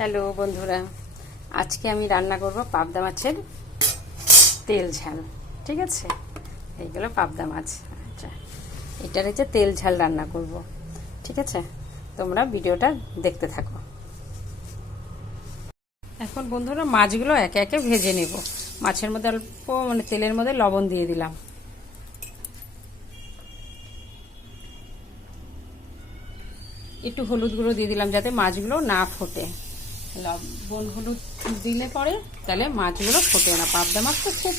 Hello বন্ধুরা, আজকে আমি রান্না করব পাবদা মাছের তেল ঝাল, ঠিক আছে? এইগুলো পাবদা মাছ। আচ্ছা এটার হচ্ছে তেল ঝাল রান্না করব, ঠিক আছে? তোমরা ভিডিওটা দেখতে থাকো। এখন বন্ধুরা, মাছগুলো একে একে ভেজে নেব। মাছের মধ্যে অল্প মানে তেলের মধ্যে লবণ দিয়ে দিলাম। একটু হলুদ গুঁড়ো দিয়ে দিলাম যাতে মাছগুলো না ফোটে। লবণ হলুদ দিলে পরে তাহলে মাছগুলো ফোটে না। পাবদা মাছ তো খুব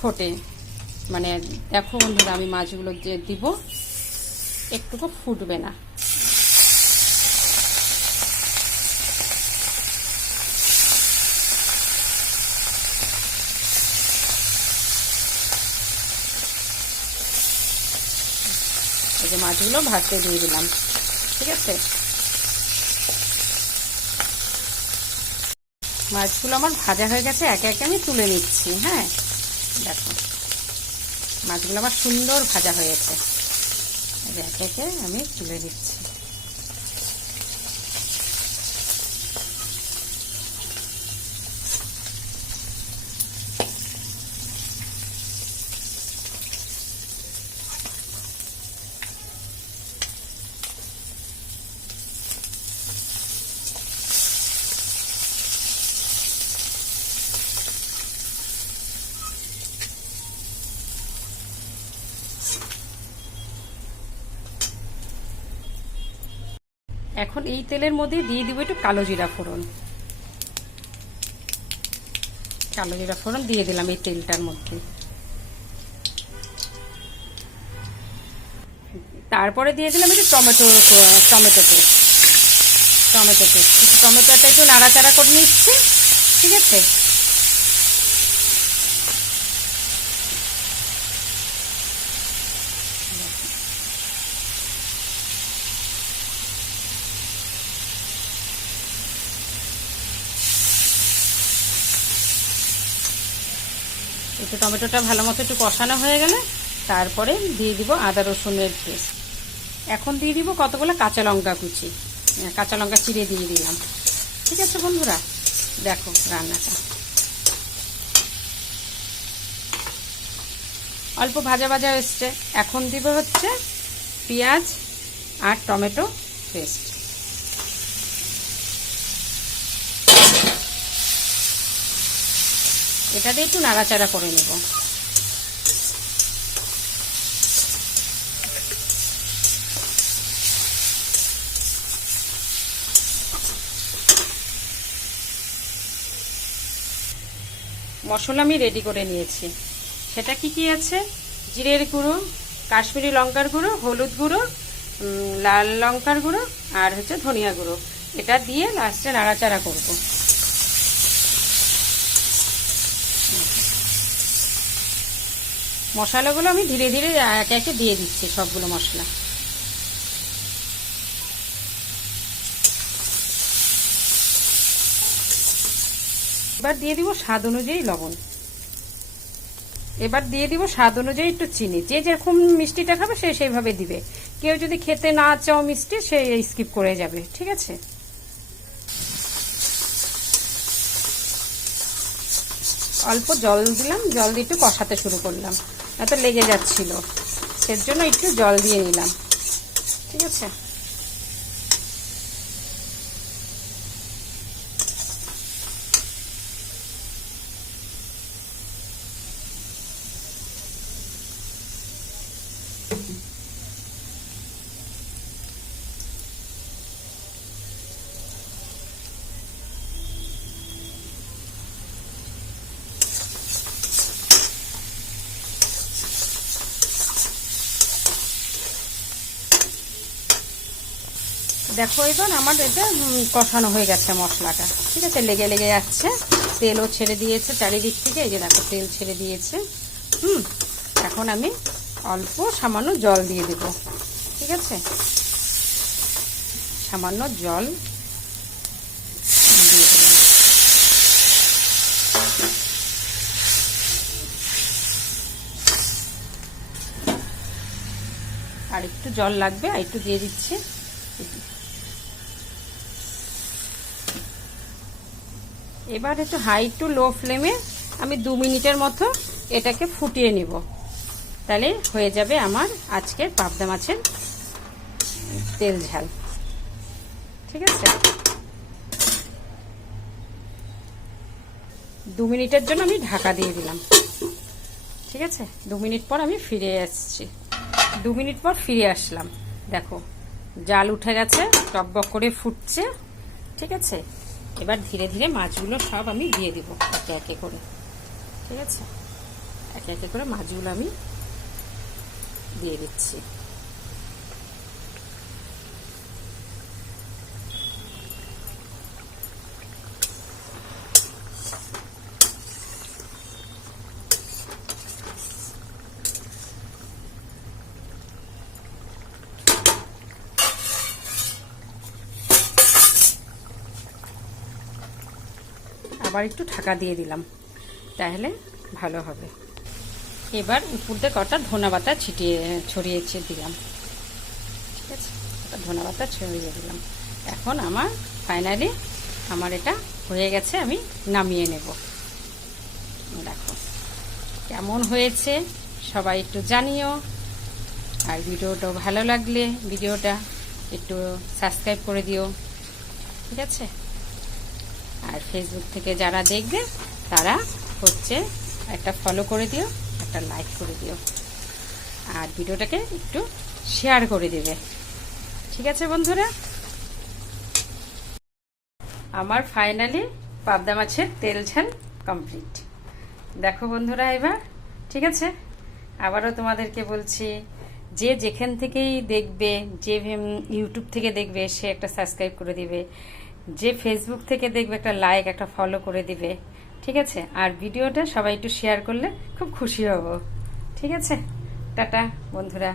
ফোটে। মানে দেখো বন্ধুরা, আমি মাছগুলো যে দিব, একটুকু ফুটবে না। মাছগুলো ভাজতে দিয়ে দিলাম। ঠিক আছে? মাছগুলো আমার ভাজা হয়ে গেছে, একে একে আমি তুলে নিচ্ছি হ্যাঁ? দেখো, মাছগুলো আমার সুন্দর ভাজা হয়েছে। একে একে আমি তুলে দিচ্ছি এখন এই তেলের মধ্যে দিয়ে দিব একটু কালো জিরা ফোড়ন। কালো জিরা ফোড়ন দিয়ে দিলাম এই তেলটার মধ্যে। তারপরে দিয়ে দিলাম একটু tomato tomato paste. Tomato paste. একটু টমেটোটা একটু নাড়াচাড়া করে নিচ্ছে, ঠিক আছে? একটু টমেটোটা ভালো মতো একটু কষানো হয়ে গেলে তারপরে দিয়ে দিব আদা রসুনের পেস্ট। এখন দিয়ে দিব কতগুলো কাঁচা লঙ্কা কুচি। হ্যাঁ, কাঁচা লঙ্কা চিড়ে দিয়ে দিলাম। ঠিক আছে বন্ধুরা? দেখো রান্নাটা। অল্প ভাজা ভাজা এসছে। এখন দিব হচ্ছে পেঁয়াজ আর টমেটো পেস্ট। এটা দিয়ে একটু নাড়াচাড়া করে নেব। মশলা আমি রেডি করে নিয়েছি। সেটা কি কি আছে? জিরের গুঁড়ো, কাশ্মীরি লঙ্কার গুঁড়ো, হলুদ গুঁড়ো লাল লঙ্কার গুঁড়ো আর হচ্ছে ধনিয়া গুঁড়ো। এটা দিয়ে লাস্টে নাড়াচাড়া করব। মশলাগুলো আমি ধীরে ধীরে একে একে দিয়ে দিচ্ছি সবগুলো মশলা। এবার দিয়ে দিব স্বাদ অনুযায়ী লবণ। এবার দিয়ে দিব স্বাদ অনুযায়ী একটু চিনি। যে যেরকম মিষ্টিটা খাবে সে সেইভাবে দিবে। কেউ যদি খেতে না চাও মিষ্টি, সে স্কিপ করে যাবে, ঠিক আছে? অল্প জল দিলাম, জল দিয়ে একটু কষাতে শুরু করলাম। এত লেগে যাচ্ছিল। সের জন্য একটু জল দিয়ে নিলাম। ঠিক আছে? দেখো এবার আমার এটা কষানো হয়ে গেছে মশলাটা। ঠিক আছে? লেগে লেগে যাচ্ছে। তেলও ছেড়ে দিয়েছে চারিদিক থেকে। এই যে দেখো, তেল ছেড়ে দিয়েছে। হুম? এখন আমি অল্প সামান্য জল দিয়ে দেব। ঠিক আছে? সামান্য জল দিয়ে আর একটু জল লাগবে, আর একটু দিয়ে দিচ্ছি। এবার একটু হাই টু লো ফ্লেমে আমি দু মিনিটের মতো এটাকে ফুটিয়ে নিব। তাহলে হয়ে যাবে আমার আজকের পাবদা মাছের তেল ঝাল। ঠিক আছে? দু মিনিটের জন্য আমি ঢাকা দিয়ে দিলাম। ঠিক আছে? দু মিনিট পর আমি ফিরে আসছি। দু মিনিট পর ফিরে আসলাম। দেখো, জাল উঠে গেছে, টকবক করে ফুটছে। ঠিক আছে? এবার ধীরে ধীরে মাছগুলো সব আমি দিয়ে দেবো একে একে করে। ঠিক আছে? একে একে করে মাছগুলো আমি দিয়ে দিচ্ছি। আবার একটু ঢাকা দিয়ে দিলাম। তাহলে ভালো হবে। এবার উপর দিয়ে কটা ধনা পাতা ছিটিয়ে ছড়িয়েছে দিলাম। ঠিক আছে? ধনা পাতা ছড়িয়ে দিলাম। এখন আমার ফাইনালি আমার এটা হয়ে গেছে, আমি নামিয়ে নেব। দেখো কেমন হয়েছে, সবাই একটু জানিও। আর ভিডিওটা ভালো লাগলে, ভিডিওটা একটু সাবস্ক্রাইব করে দিও। ঠিক আছে? আর ফেসবুক থেকে যারা দেখবে, তারা হচ্ছে একটা ফলো করে দিও, একটা লাইক করে দিও। আর ভিডিওটাকে একটু শেয়ার করে দেবে। ঠিক আছে বন্ধুরা? আমার ফাইনালি পাবদা মাছের তেল ঝাল কমপ্লিট দেখো বন্ধুরা এবার, ঠিক আছে? আবারও তোমাদেরকে বলছি, যে যেখান থেকেই দেখবে, যে ইউটিউব থেকে দেখবে, সে একটা সাবস্ক্রাইব করে দিবে। যে ফেসবুক থেকে দেখবে একটা লাইক একটা ফলো করে দিবে, ঠিক আছে? আর ভিডিওটা সবাই একটু শেয়ার করলে খুব খুশি হব, ঠিক আছে? টাটা, বন্ধুরা।